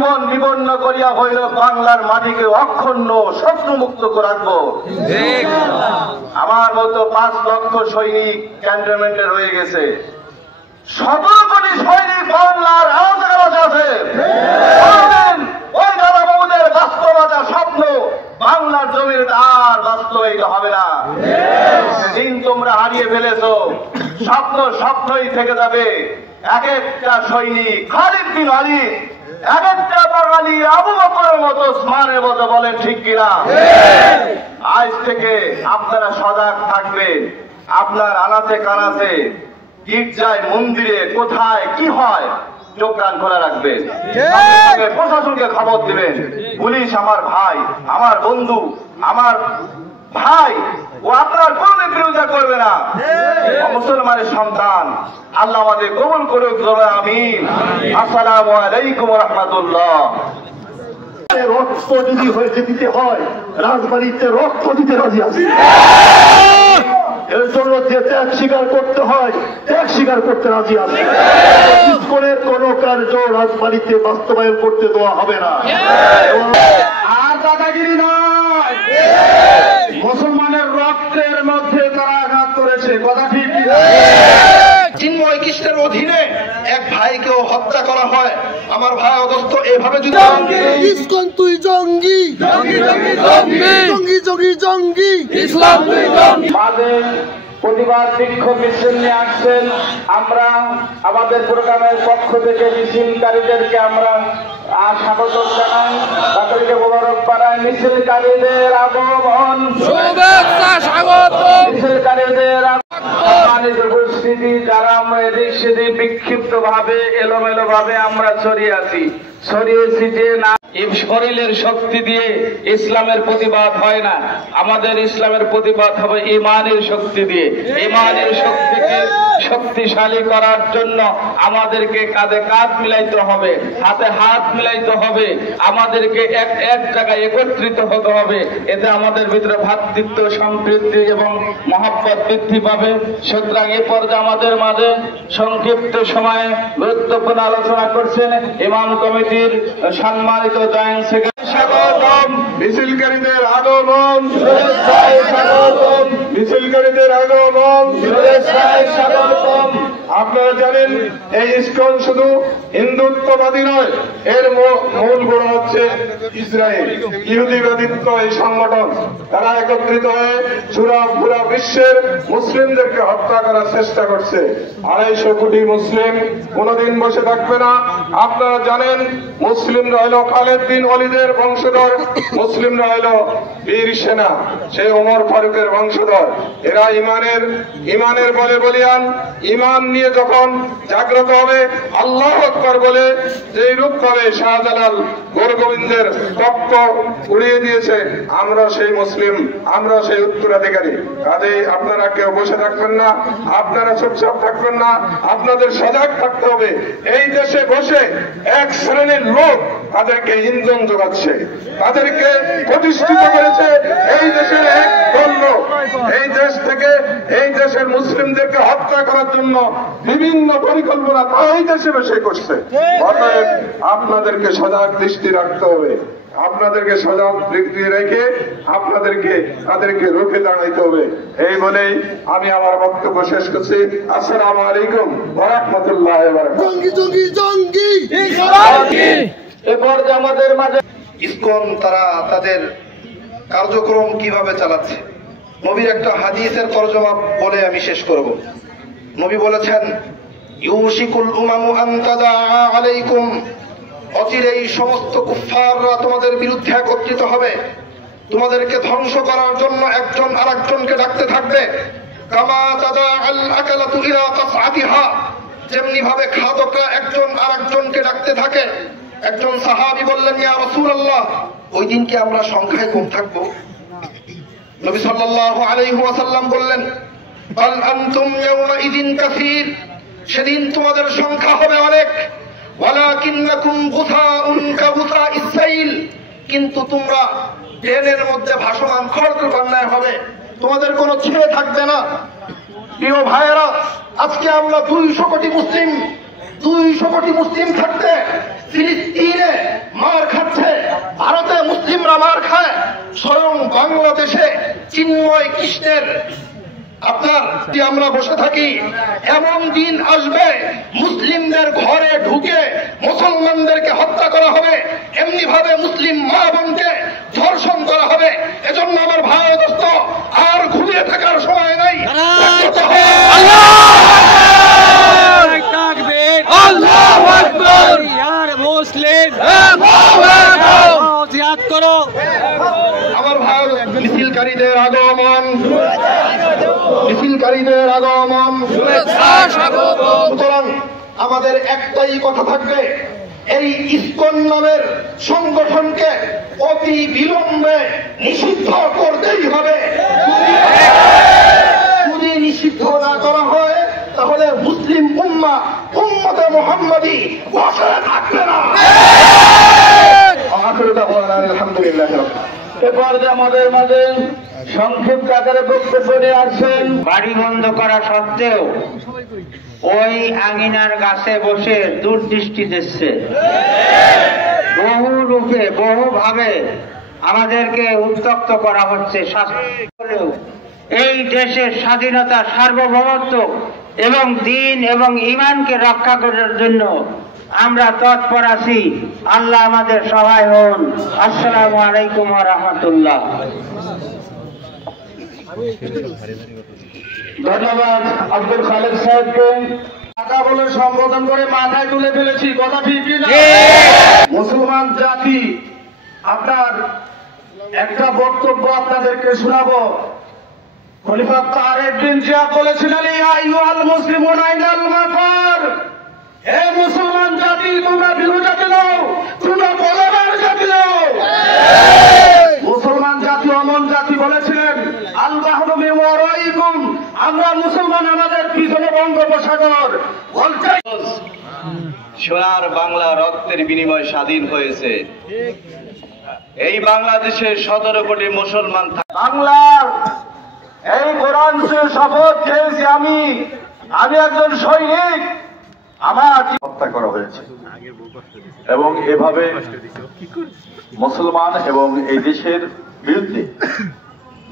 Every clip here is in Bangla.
জীবন বিপন্ন করিয়া হইল বাংলার মাটিকে অক্ষুণ্ণ শত্রুমুক্ত রাখবো। আমার মতো 5 লক্ষ সৈনিক ক্যান্টনমেন্টে রয়ে গেছে, 17 কোটি সৈনিক বাংলার আলাদা আছে। ওই দাদা বাবুদের বাস্তবতা স্বপ্ন বাংলার জমির আর বাস্তবায়িত হবে না। সেদিন তোমরা হারিয়ে ফেলেছো, স্বপ্ন স্বপ্নই থেকে যাবে। এক একটা সৈনিক খালিদ বিন ওয়ালিদ, এক একটা বাঙালি আবু বকরের মতো ওসমানের মতো, বলেন ঠিক কিনা? আজ থেকে আপনারা সজাগ থাকবেন। আপনার আনাচে কানাচে, গির্জায় মন্দিরে কোথায় কি হয় চোখ কান খোলা রাখবেন। প্রশাসনকে খবর দিবেন। পুলিশ আমার ভাই, আমার বন্ধু, আমার ভাই, ও আপনার কোন বিরোধিতা করবে না। মুসলমানের সন্তান, আল্লাহ আমাদের কবুল করুক, আমিন। আসসালামু আলাইকুম ওয়া রাহমাতুল্লাহ। রক্ত যদি হয়েছে দিতে হয়, রাজবাড়িতে রক্ত দিতে রাজি আছি। এর জন্য যে ত্যাগ স্বীকার করতে হয়, ত্যাগ স্বীকার করতে রাজি আছে। ইসকনের কোন কার্য রাজবাড়িতে বাস্তবায়ন করতে দেওয়া হবে না। আর দাদাগিরি নয়, মুসলমানের রক্তের মধ্যে তারা আঘাত করেছে, কথা ঠিক। চিন্ময় কৃষ্ণের অধীনে এক ভাইকেও হত্যা করা হয়। আমার ভাই অগস্ত এভাবে যদি ইসকন তুই জঙ্গি, জঙ্গি জঙ্গি জঙ্গি জঙ্গি জঙ্গি, ইসলাম তুই জঙ্গি। মাঝে প্রতিবাদ বিক্ষোভ মিছিল নিয়ে আসছেন। আমরা আমাদের প্রোগ্রামের পক্ষ থেকে মিছিলকারীদেরকে আমরা স্বাগত জানাই, তাদেরকে মোবারক বানাই। মিছিলকারীদের আগমন, শুভেচ্ছা, স্বাগত। মিছিলকারীদের উপস্থিতি, যারা আমরা এদিক সেদিক বিক্ষিপ্ত ভাবে এলোমেলো ভাবে আমরা ছড়িয়েছি যে না, এই শরীরের শক্তি দিয়ে ইসলামের প্রতিবাদ হয় না। আমাদের ইসলামের প্রতিবাদ হবে ঈমানের শক্তি দিয়ে। ঈমানের শক্তিকে শক্তিশালী করার জন্য আমাদেরকে কাঁধে কাঁধ মিলাইতে হবে, হাতে হাত মিলাইতে হবে। আমাদেরকে এক জায়গায় একত্রিত হতে হবে। এতে আমাদের ভিতরে ভ্রাতৃত্ব, সম্প্রীতি এবং মহব্বত বৃদ্ধি পাবে। সুতরাং এ পর্যায়ে আমাদের মাঝে সংক্ষিপ্ত সময়ে গুরুত্বপূর্ণ আলোচনা করছেন ইমাম কমিটির সম্মানিত জয়েন্ট সেক্রেটারি। স্বাগতম মিছিলকারীদের আগমন, স্বাগতম মিছিলকারীদের আগমন, স্বাগতম। আপনারা জানেন এই ইসকন শুধু হিন্দুত্ববাদী নয়, এর মূল গোড়া হচ্ছে ইসরায়েল, ইহুদিবাদিত্ব এই সংগঠন। তারা একত্রিত হয়ে পুরা বিশ্বের মুসলিমদেরকে হত্যা করার চেষ্টা করছে। 250 কোটি মুসলিম কোনদিন বসে থাকবে না। আপনারা জানেন মুসলিমরা হলো খালেদ বিন ওয়ালিদের বংশধর, মুসলিমরা হলো বীর সেনা, সেই ওমর ফারুকের বংশধর। এরা ইমানের বলে বলিয়ান। ইমান নিয়ে যখন জাগ্রত হবে, আল্লাহু আকবার বলে যেই রূপ করে শাহজালাল গোরগোবিন্দের পক্ষ উড়িয়ে দিয়েছে, আমরা সেই মুসলিম, আমরা সেই উত্তরাধিকারী। কাজেই আপনারা কেউ বসে থাকবেন না, আপনারা চুপচাপ থাকবেন না, আপনাদের সজাগ থাকতে হবে। এই দেশে বসে এক শ্রেণীর লোক তাদেরকে ইন্ধন যোগাচ্ছে, তাদেরকে প্রতিষ্ঠিত করেছে। এই দেশের এক দল লোক এই দেশ থেকে এই দেশের মুসলিমদেরকে হত্যা করার জন্য বিভিন্ন পরিকল্পনা তাই দেশে বসে করছে। অতএব আপনাদেরকে সজাগ দৃষ্টি রাখতে হবে, আপনাদেরকে সজাগ দৃষ্টি রেখে তাদেরকে রুখে দাঁড়াইতে হবে। এই বলেই আমি আমার বক্তব্য শেষ করছি। আসসালামু আলাইকুম ওয়া রাহমাতুল্লাহি ওয়া বারাকাতুহু। জঙ্গি জঙ্গি জঙ্গি, এরপর যে আমাদের মাঝে ইসকন তারা তাদের কার্যক্রম কিভাবে চালাচ্ছে, নবীর একটা হাদিসের তরজমা বলে আমি শেষ করব। নবী বলেছেন, ইউশিকুল উমামু আন তাদাআ আলাইকুম, অচিরেই সমস্ত কুফফাররা তোমাদের বিরুদ্ধে একত্রিত হবে, তোমাদেরকে ধ্বংস করার জন্য একজন আরেকজনকে ডাকতে থাকবে। কামা তাদাআল আকালাতু ইলা কাসআতিহা, যেমনি ভাবে খাদকরা একজন আরেকজনকে ডাকতে থাকে। একজন সাহাবী বললেন, ইয়া রাসূলুল্লাহ, ওই দিন কি আমরা সংখ্যায় কম থাকবো? নবী সাল্লাল্লাহু আলাইহি ওয়াসাল্লাম বললেন, বাল আনতুম ইয়াওমাইযিন কাসীর, সেদিন তোমাদের সংখ্যা হবে অনেক। ওয়ালাকিন্নাকুম গুসাউন কাগুসাইস সাইল, কিন্তু তোমরা ড্রেনের মধ্যে ভাসমান খড়কুটার হবে, তোমাদের কোনো ছেড়ে থাকবে না। প্রিয় ভাইয়েরা, আজকে আমরা 200 কোটি মুসলিম থাকতে ফিলিস্তিনে বাংলাদেশে চিন্ময় কৃষ্ণের আপনার আমরা বসে থাকি, এমন দিন আসবে মুসলিমদের ঘরে ঢুকে মুসলমানদেরকে হত্যা করা হবে, এমনি ভাবে মুসলিম মা বোনকে ধর্ষণ করা হবে। এজন্য আমার ভাই দোস্ত, আর ঘুরিয়ে থাকার সময় নাই। আমার ভাই মিছিলকারীদের আগমন, মিছিলকারীদের আগমন। সুতরাং আমাদের একটাই কথা থাকবে, এই ইসকন নামের সংগঠনকে অতি বিলম্বে নিষিদ্ধ করতেই হবে। যদি নিষিদ্ধ না করা হয় তাহলে মুসলিম উম্মতে মুহাম্মাদি বসে থাকবে না। আলহামদুলিল্লাহ। এরপর আমাদের মাঝে সংক্ষিপ্ত আকারে বক্তব্য নিয়ে আসছেন। বাড়ি বন্ধ করা সত্ত্বেও ওই আঙিনার গাছে বসে দূরদৃষ্টি দিচ্ছে, বহু রূপে বহুভাবে আমাদেরকে উত্তপ্ত করা হচ্ছে। এই দেশের স্বাধীনতা, সার্বভৌমত্ব এবং দিন এবং ঈমানকে রক্ষা করার জন্য আমরা তৎপর আছি। আল্লাহ আমাদের সহায় হন। আসসালামু আলাইকুম ওয়া রাহমাতুল্লাহ। ধন্যবাদ আব্দুল খালেক সাহেবকে। টাকা বলে সম্বোধন করে মাথায় তুলে ফেলেছি, কথা ঠিক কিনা? মুসলমান জাতি, আপনার একটা বক্তব্য আপনাদেরকে শোনাবো। খলিফা তারেক বিন জিয়াদ বলেছিলেন, ইয়া আইয়ুহাল মুসলিমুন আইনাল মাফার, হে মুসলমান জাতি, তোমরা বিরু জাতি নও, তোমরা বলবার জাতি নও। মুসলমান জাতি অমন জাতি বলেছিলেন, আল বাহরু মিন ওয়ারাইকুম, আমরা মুসলমান, আমাদের পিছনে বঙ্গোপসাগর। বলছে সোনার বাংলা রক্তের বিনিময়ে স্বাধীন হয়েছে। এই বাংলাদেশের 17 কোটি মুসলমান বাংলার এই কোরআন শপথ খেয়েছি আমি একজন সৈনিক, আমার হত্যা করা হয়েছে এবং এভাবে মুসলমান এবং এই দেশের বিরুদ্ধে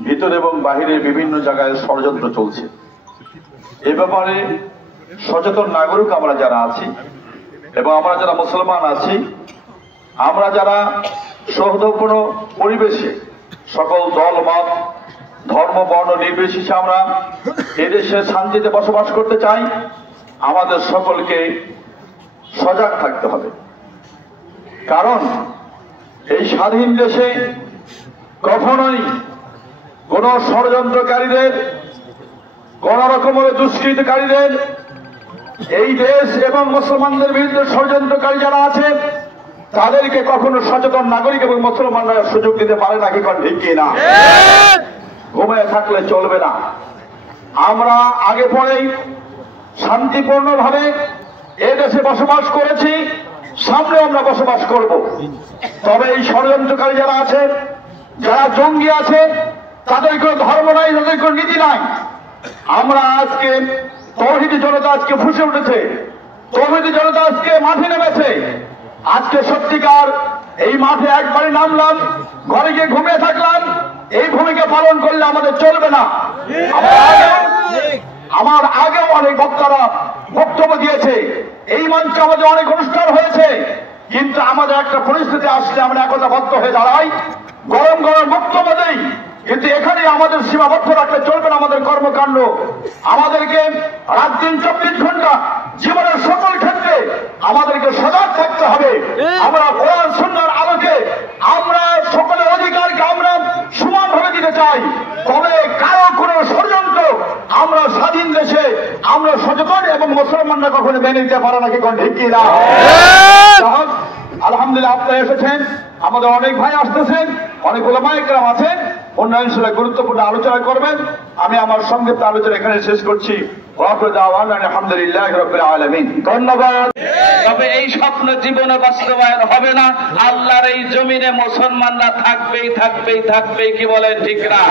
ভিতরে এবং বাহিরে বিভিন্ন জায়গায় ষড়যন্ত্র চলছে। এ ব্যাপারে সচেতন নাগরিক আমরা যারা আছি এবং আমরা যারা মুসলমান আছি, আমরা যারা সৌহার্দ্যপূর্ণ পরিবেশে সকল দল মত ধর্ম বর্ণ নির্বিশেষে আমরা এদেশে শান্তিতে বসবাস করতে চাই, আমাদের সকলকে সজাগ থাকতে হবে। কারণ এই স্বাধীন দেশে কখনোই কোন ষড়যন্ত্রকারীদের, কোন রকমের দুষ্কৃতকারীদের এই দেশ এবং মুসলমানদের বিরুদ্ধে ষড়যন্ত্রকারী যারা আছে তাদেরকে কখনো সচেতন নাগরিক এবং মুসলমানরা সুযোগ দিতে পারে না। কি কোন ঠিক কিনা? ঘুমিয়ে থাকলে চলবে না। আমরা আগে পরেই শান্তিপূর্ণভাবে এ দেশে বসবাস করেছি, সামনে আমরা বসবাস করব। তবে এই ষড়যন্ত্রকারী যারা আছে, যারা জঙ্গি আছে, তাদের কোনো ধর্ম নাই, তাদের কোনো নীতি নাই। আমরা আজকে তৌহিদি জনতা আজকে ফুসে উঠেছে, তৌহিদি জনতা আজকে মাঠে নেমেছে। আজকে সত্যিকার এই মাঠে একবারে নামলাম, ঘরে গিয়ে ঘুমিয়ে থাকলাম, এই ভূমিকা পালন করলে আমাদের চলবে না। আমার আগেও অনেক বক্তারা বক্তব্য দিয়েছে, এই মঞ্চে আমাদের অনেক অনুষ্ঠান হয়েছে, কিন্তু আমাদের একটা পরিস্থিতি আসলে আমরা একতাবদ্ধ হয়ে দাঁড়াই, গরম গরম বক্তব্য দেই, কিন্তু এখানে আমাদের সীমাবদ্ধ রাখলে চলবে না। আমাদের কর্মকাণ্ড আমাদেরকে রাত দিন 24 ঘন্টা জীবনের সকল ক্ষেত্রে আমাদেরকে সজাগ থাকতে হবে। আমরা কোরআন সুন্নাহর আলোকে আমরা সকলের অধিকারকে আমরা সমানভাবে দিতে চাই। তবে কারো কোনো ষড়যন্ত্র আমরা স্বাধীন দেশে আমরা সচেতন এবং মুসলমানরা কখনো মেনে নিতে পারে না। কি কোন ঠিক কিনা? আলহামদুলিল্লাহ, আপনারা এসেছেন, আমাদের অনেক ভাই আসতেছেন, অনেক ওলামায়ে কেরাম আছেন, অন্যান্য গুরুত্বপূর্ণ আলোচনা করবেন। আমি আমার সংক্ষিপ্ত আলোচনা এখানে শেষ করছি। ধন্যবাদ। তবে এই স্বপ্ন জীবনে বাস্তবায়ন হবে না। আল্লাহর এই জমিনে মুসলমানরা থাকবেই থাকবেই থাকবেই, কি বলেন ঠিক না?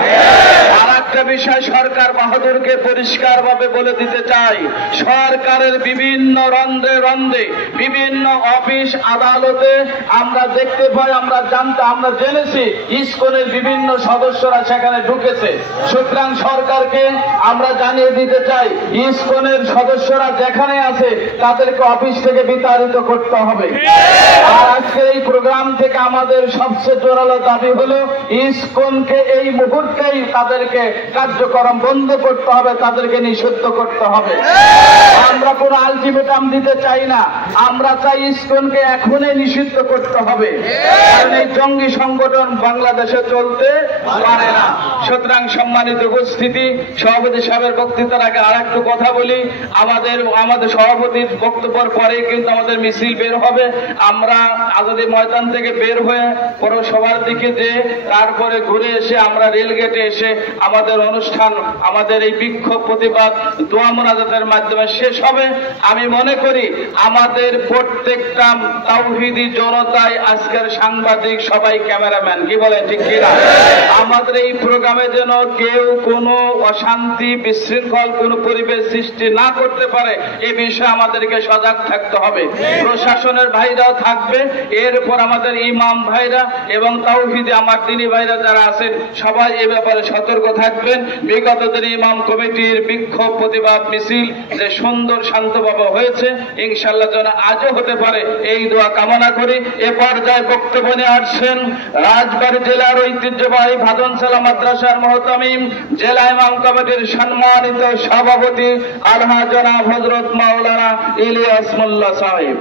আর একটা বিষয় সরকার বাহাদুরকে পরিষ্কার ভাবে বলে দিতে চাই, সরকারের বিভিন্ন রন্ধ্রে রন্ধ্রে, বিভিন্ন অফিস আদালতে আমরা দেখতে পাই, আমরা জেনেছি ইসকনের বিভিন্ন সদস্যরা সেখানে ঢুকেছে। সুতরাং সরকারকে আমরা জানিয়ে দিতে চাই, ইসকনের সদস্যরা যেখানে আছে তাদেরকে অফিস থেকে বিতাড়িত করতে হবে। আর আজকে এই প্রোগ্রাম থেকে আমাদের সবচেয়ে জোরালো দাবি হলো ইসকনকে এই মুহূর্তেই তাদেরকে কার্যক্রম বন্ধ করতে হবে, তাদেরকে নিষিদ্ধ করতে হবে। আমরা কোনো আলটিমেটাম দিতে চাই না, আমরা চাই ইসকনকে এখনই নিষিদ্ধ করতে হবে, কারণ এই জঙ্গি সংগঠন বাংলাদেশে চলতে পারে না। সুতরাং সম্মানিত উপস্থিতি, সভাপতি সাহেবের বক্তৃতার আগে আর একটু কথা বলি। আমাদের সভাপতির বক্তব্যের পরে কিন্তু আমাদের মিছিল বের হবে। আমরা আজাদী ময়দান থেকে বের হয়ে পৌরসভার দিকে যে তারপরে ঘুরে এসে আমরা রেলগেটে এসে আমাদের অনুষ্ঠান, আমাদের এই বিক্ষোভ প্রতিবাদ দোয়া মোনাজাতের মাধ্যমে শেষ হবে। আমি মনে করি আমাদের প্রত্যেকটা তাওহীদি জনতায় আজকের সাংবাদিক সবাই ক্যামেরাম্যান, কি বলেন ঠিক কিনা? আমাদের এই প্রোগ্রামে যেন কেউ কোনো অশান্তি বিশৃঙ্খল কোনো পরিবেশ সৃষ্টি না করতে পারে, এ বিষয়ে আমাদেরকে সজাগ থাকতে হবে। প্রশাসনের ভাইরাও থাকবে, এরপর আমাদের ইমাম ভাইরা এবং তাওহীদি আমার দিনী ভাইরা যারা আছেন সবাই এ ব্যাপারে সতর্ক থাকবেন। বিগত দিনে ইমাম কমিটির বিক্ষোভ প্রতিবাদ মিছিল যে সুন্দর শান্তভাবে হয়েছে, ইনশাআল্লাহ যেন আজও হতে পারে এই দোয়া কামনা করি। এ পর্যায়ে বক্তব্য নিয়ে আসছেন রাজবাড়ী জেলার ঐতিহ্যবাহী ভাদনশালা মাদ্রাসার মুহতামিম, জেলা ইমাম কমিটির সম্মানিত সভাপতি আলহাজ জনাব হযরত মাওলানা ইলিয়াস মোল্লা সাহেব।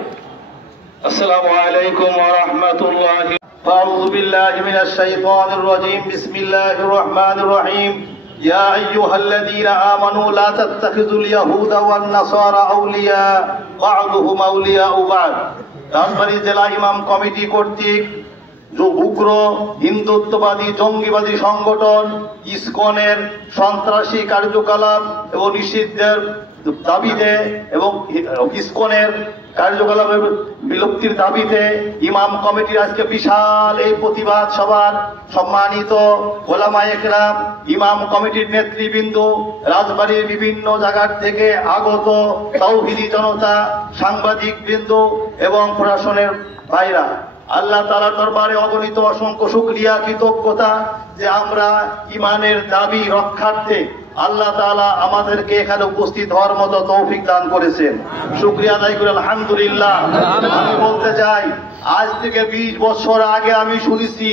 আসসালামু আলাইকুম ওয়া রাহমাতুল্লাহি। আউযু বিল্লাহি মিনাশ শাইতানির রাজীম। বিসমিল্লাহির রহমানির রহিম। ইয়া আইয়ুহাল্লাযীনা আমানু লা তাত্তাখিযুল ইয়াহুদা ওয়ান নাসারা আউলিয়া বা'দুহুম আউলিয়াউ বা'দ। রাজবাড়ী জেলা ইমাম কমিটি কর্তৃক উগ্র হিন্দুত্ববাদী জঙ্গিবাদী সংগঠন ইসকনের সন্ত্রাসী কার্যকলাপ এবং নিষিদ্ধের দাবিতে এবং ইসকনের কার্যকলাপের বিলুপ্তির দাবিতে ইমাম কমিটির আজকে বিশাল এই প্রতিবাদ সভার সম্মানিত ওলামায়ে কেরাম, ইমাম কমিটির নেতৃবৃন্দ, রাজবাড়ীর বিভিন্ন জায়গার থেকে আগত তাওহীদি জনতা, সাংবাদিক বৃন্দ এবং প্রশাসনের ভাইরা, আল্লাহ তাআলার দরবারে অগণিত অসংখ্য শুকরিয়া, কৃতজ্ঞতা যে আমরা ইমানের দাবি রক্ষার্থে আল্লাহ তাআলা আমাদেরকে এখানে উপস্থিত হওয়ার মতো তৌফিক দান করেছেন। শুকরিয়া আদায় করে আলহামদুলিল্লাহ। আমি বলতে চাই, আজ থেকে 20 বছর আগে আমি শুনেছি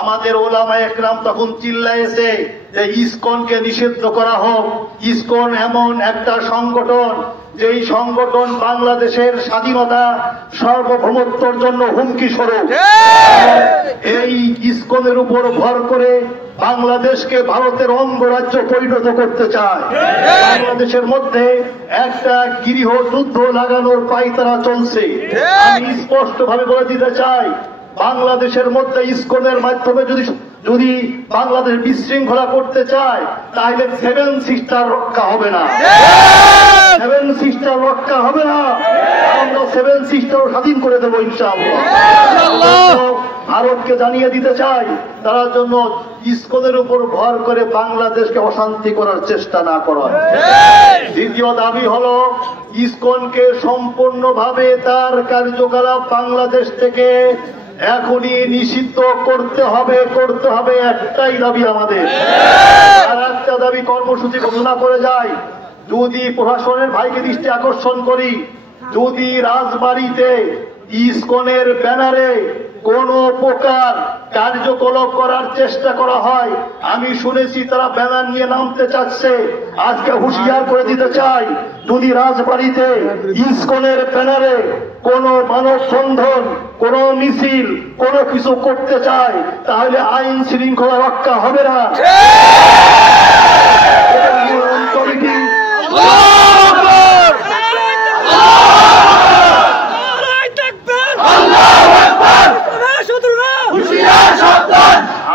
আমাদের ওলামায়ে কেরাম তখন চিল্লাইছে যে ইসকনকে নিষিদ্ধ করা হোক। ইসকন এমন একটা সংগঠন যেই সংগঠন বাংলাদেশের স্বাধীনতা সার্বভৌমত্বের জন্য হুমকি স্বরূপ। এই ইসকনের উপর ভর করে বাংলাদেশকে ভারতের অঙ্গরাজ্য পরিণত করতে চায়। বাংলাদেশের মধ্যে একটা গৃহ যুদ্ধ লাগানোর পায়তারা চলছে। আমি স্পষ্ট ভাবে বলে দিতে চাই, বাংলাদেশের মধ্যে ইসকনের মাধ্যমে যদি বাংলাদেশ বিশৃঙ্খলা করতে চায় তাহলে 7 সিস্টার রক্ষা হবে না। 7 সিস্টার রক্ষা হবে না। আমরা 7 সিস্টার স্বাধীন করে দেবো ইনশাআল্লাহ। ভারতকে জানিয়ে দিতে চাই তারা জন্য ইসকনের উপর ভর করে বাংলাদেশকে অশান্তি করার চেষ্টা না করা। দ্বিতীয় দাবি হলো ইসকনকে সম্পূর্ণভাবে তার কার্যকলাপ বাংলাদেশ থেকে এখনই নিষিদ্ধ করতে হবে। একটাই দাবি আমাদের। আর একটা দাবি কর্মসূচি ঘোষণা করে যায়, যদি প্রশাসনের ভাইকে দৃষ্টি আকর্ষণ করি, যদি রাজবাড়ীতে ইসকনের ব্যানারে কোন প্রকার কার্যকলাপ করার চেষ্টা করা হয়, আমি শুনেছি তারা ব্যানার নিয়ে নামতে চাচ্ছে। আজকে হুঁশিয়ার করে দিতে চাই, যদি রাজবাড়ীতে ইসকনের ব্যানারে কোন মানববন্ধন, কোন মিছিল, কোন কিছু করতে চায় তাহলে আইন শৃঙ্খলা রক্ষা হবে না।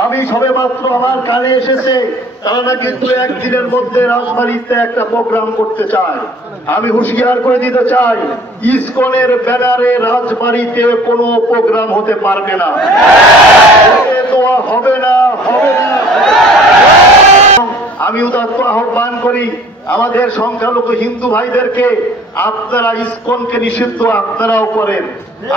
আমি সবে মাত্র আমার কানে এসেছে তারা নাকি 2-1 দিনের মধ্যে রাজবাড়িতে একটা প্রোগ্রাম করতে চায়। আমি হুঁশিয়ার করে দিতে চাই, ইসকনের ব্যানারে রাজবাড়িতে কোনো প্রোগ্রাম হতে পারবে না, হবে না, হবে না। আমি উদাত্ত আহ্বান করি আমাদের সংখ্যালঘু হিন্দু ভাইদেরকে, আপনারা ইসকনকে নিষিদ্ধ আপনারাও করেন।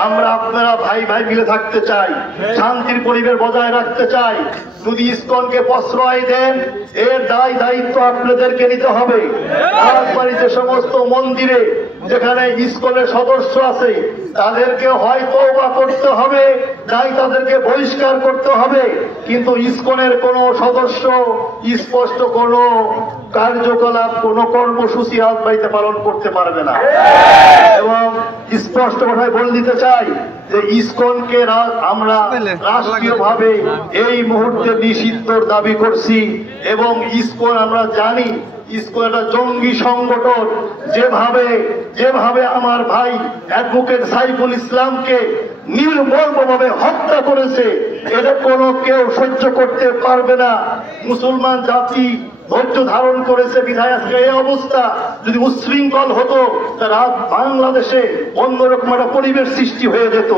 আমরা আপনারা ভাই ভাই মিলে থাকতে চাই, শান্তির পরিবেশ বজায় রাখতে চাই। যদি ইসকনকে প্রশ্রয় দেন, এর দায় দায়িত্ব আপনাদেরকে নিতে হবে। রাজবাড়িতে সমস্ত মন্দিরে যেখানে ইসকনের সদস্য আছে তাদেরকে হয়তো বা করতে হবে, তাই তাদেরকে বহিষ্কার করতে হবে, কিন্তু ইসকনের কোন সদস্য স্পষ্ট কোন কার্যকলাপ, কোন কর্মসূচি রাজবাড়িতে পালন করতে পারবে না। এবং স্পষ্ট কথায় বলে দিতে চাই যে ইসকনকে আমরা রাষ্ট্রীয়ভাবে এই মুহূর্তে নিষিদ্ধর দাবি করছি। এবং ইসকন আমরা জানি ইসকন একটা জঙ্গি সংগঠন। যেভাবে আমার ভাই অ্যাডভোকেট সাইফুল ইসলামকে নির্মমভাবে হত্যা করেছে, এটা কোনো কেউ সহ্য করতে পারবে না। মুসলমান জাতি ধৈর্য ধারণ করেছে বিধায় আজকে এই অবস্থা। যদি উচ্ছৃঙ্খল হতো তারা বাংলাদেশে অন্যরকম একটা পরিবেশ সৃষ্টি হয়ে যেত।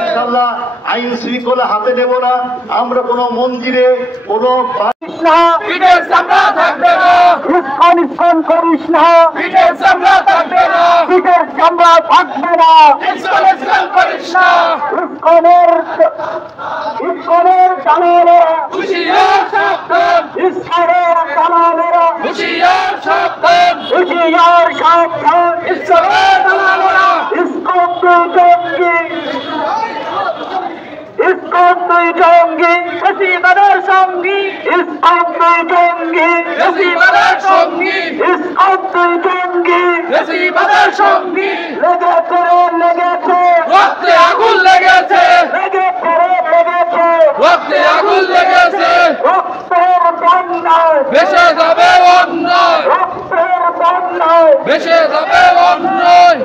ইনশাআল্লাহ আইন শৃঙ্খলা হাতে নেব না। আমরা কোনো মন্দিরে কোনো ইসকন করিস না, পিঠের চামড়া থাকবে না, পিঠের চামড়া থাকবে না, ইসকনের দালালেরা হুঁশিয়ার সাবধান, ইসকনের দালালেরা হুঁশিয়ার সাবধান, হুঁশিয়ার সাবধান, ইসকনের দালালেরা ইসকন জঙ্গি, ইসকন জঙ্গি, ফ্যাসিবাদের সঙ্গী, ইসকন জঙ্গি, ফ্যাসিবাদের সঙ্গী, ইসকন জঙ্গি, ফ্যাসিবাদের সঙ্গী। লেগেছে লেগেছে রক্তে আগুন লেগেছে, লেগেছে লেগেছে রক্তে আগুন লেগেছে। রক্তের বন্যায় ভেসে যাবে অন্যায়, রক্তের বন্যায় ভেসে যাবে অন্যায়।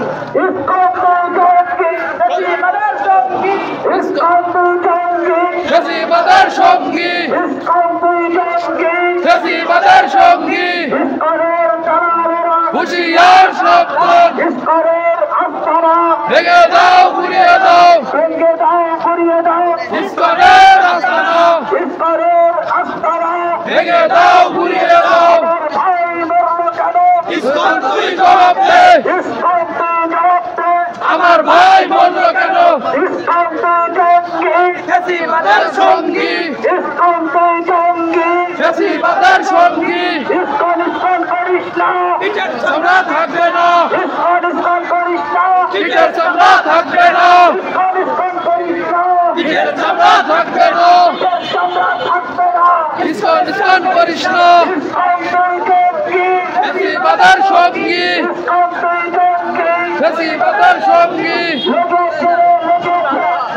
ইসকন জঙ্গি, ফ্যাসিবাদের সঙ্গী, ইসকন জঙ্গি, ফ্যাসিবাদের সঙ্গী, ইসকন জঙ্গি, ফ্যাসিবাদের সঙ্গী। ইসকনের দালালেরা হুঁশিয়ার সাবধান, ইসকনের আস্তানা ভেঙে দাও, ঘুরিয়ে দাও, ভেঙে দাও, ঘুরিয়ে দাও। ইসকনের আস্তানা, ইসকনের আস্তানা ভেঙে দাও, ঘুরিয়ে দাও। ভাই মরলো কেন? ইসকন তুই জবাব দে, ইসকন তুই জবাব দে। আমার ভাই মরলো কেন? ইসকন তুই জঙ্গি, ফ্যাসিবাদের সঙ্গী, ইসকন তুই জঙ্গি, ফ্যাসিবাদের সঙ্গী। ইসকন করিস না, পিঠের চামড়া থাকবে না, ইসকন করিস না, পিঠের চামড়া থাকবে না, ইসকন করিস না, পিঠের চামড়া থাকবে না, পিঠের চামড়া থাকবে না, ইসকন করিস না। ইসকন তুই জঙ্গি, ফ্যাসিবাদের সঙ্গী, ইসকন তুই জঙ্গি, ফ্যাসিবাদের সঙ্গী।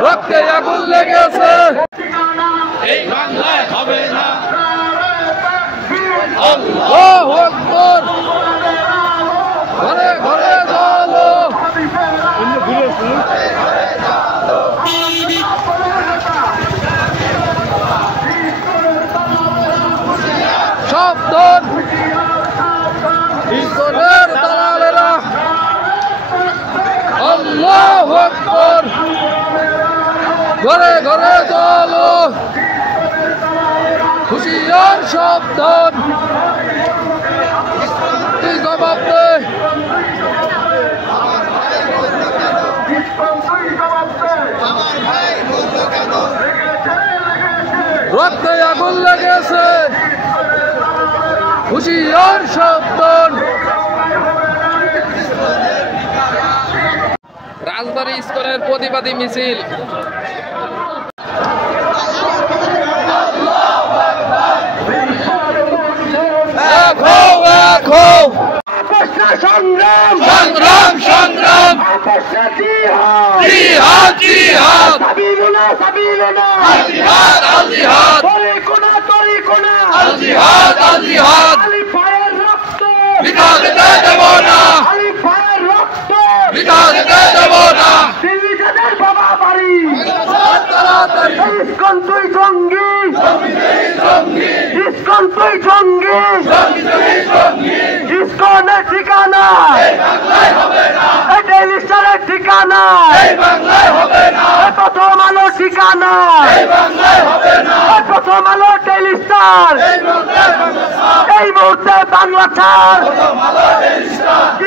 রক্তে আগুন লেগেছে, এই বাংলায় হবে না। আল্লাহু আকবার, ঘরে ঘরে চলো, সাবধান, ইসকনের দালালেরা। আল্লাহু আকবার, ঘরে ঘরে চলো, হুঁশিয়ার সাবধান, তুই জবাব দে, রক্তে আগুন লেগেছে, হুঁশিয়ার সাবধান। রাজবাড়ী ইসকনের প্রতিবাদী মিছিল। সংগ্রাম সংগ্রাম সংগ্রাম, জিহাদ জিহাদ, সাবিলুনা সাবিলুনা, আল জিহাদ আল জিহাদ, তরিকুনা তরিকুনা, আল জিহাদ আল জিহাদ। আলী ভাইয়ের রক্ত বৃথা যেতে দেব না, আলী ভাইয়ের রক্ত বৃথা যেতে দেব না। দিল্লিদের বাবা বাড়ি, তাড়াতাড়ি ইসকন তুই জঙ্গি, জঙ্গি, ইসকন তুই তুই জঙ্গি ইসকনের ঠিকানা ডেইলি স্টারের ঠিকানা প্রথম আলো ঠিকানা প্রথম আলো ডেইলি স্টার এই মুহূর্তে বাংলা ছাড়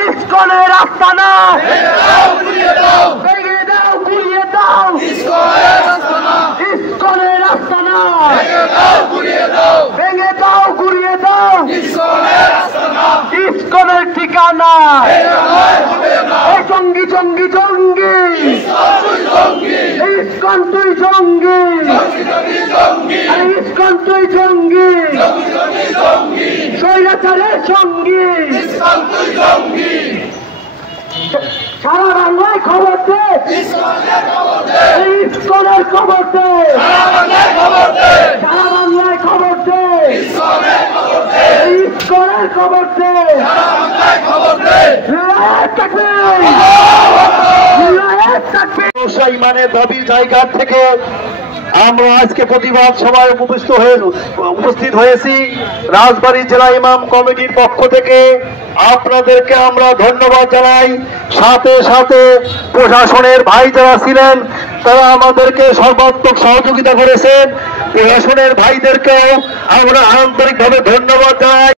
ইসকনের আস্তানা ভেঙে দাও গুড়িয়ে দাও ইসকনের আস্তানা ভেঙে দাও গুড়িয়ে দাও ইসকনের ঠিকানা এই জঙ্গি জঙ্গি জঙ্গি ইসকন তুই জঙ্গি ইসকন তুই জঙ্গি স্বৈরাচারের সঙ্গী সারা বাংলায় খবর দে ইসকনের খবর দে সারা বাংলায় খবর দে ইসকনের খবর দে ইমানের দাবির জায়গা থেকে আমরা আজকে প্রতিবাদ সভায় উপস্থিত হয়েছি। রাজবাড়ী জেলা ইমাম কমিটির পক্ষ থেকে আপনাদেরকে আমরা ধন্যবাদ জানাই। সাথে সাথে প্রশাসনের ভাই যারা ছিলেন তারা আমাদেরকে সর্বাত্মক সহযোগিতা করেছেন। প্রশাসনের ভাইদেরকেও আমরা আন্তরিকভাবে ধন্যবাদ জানাই।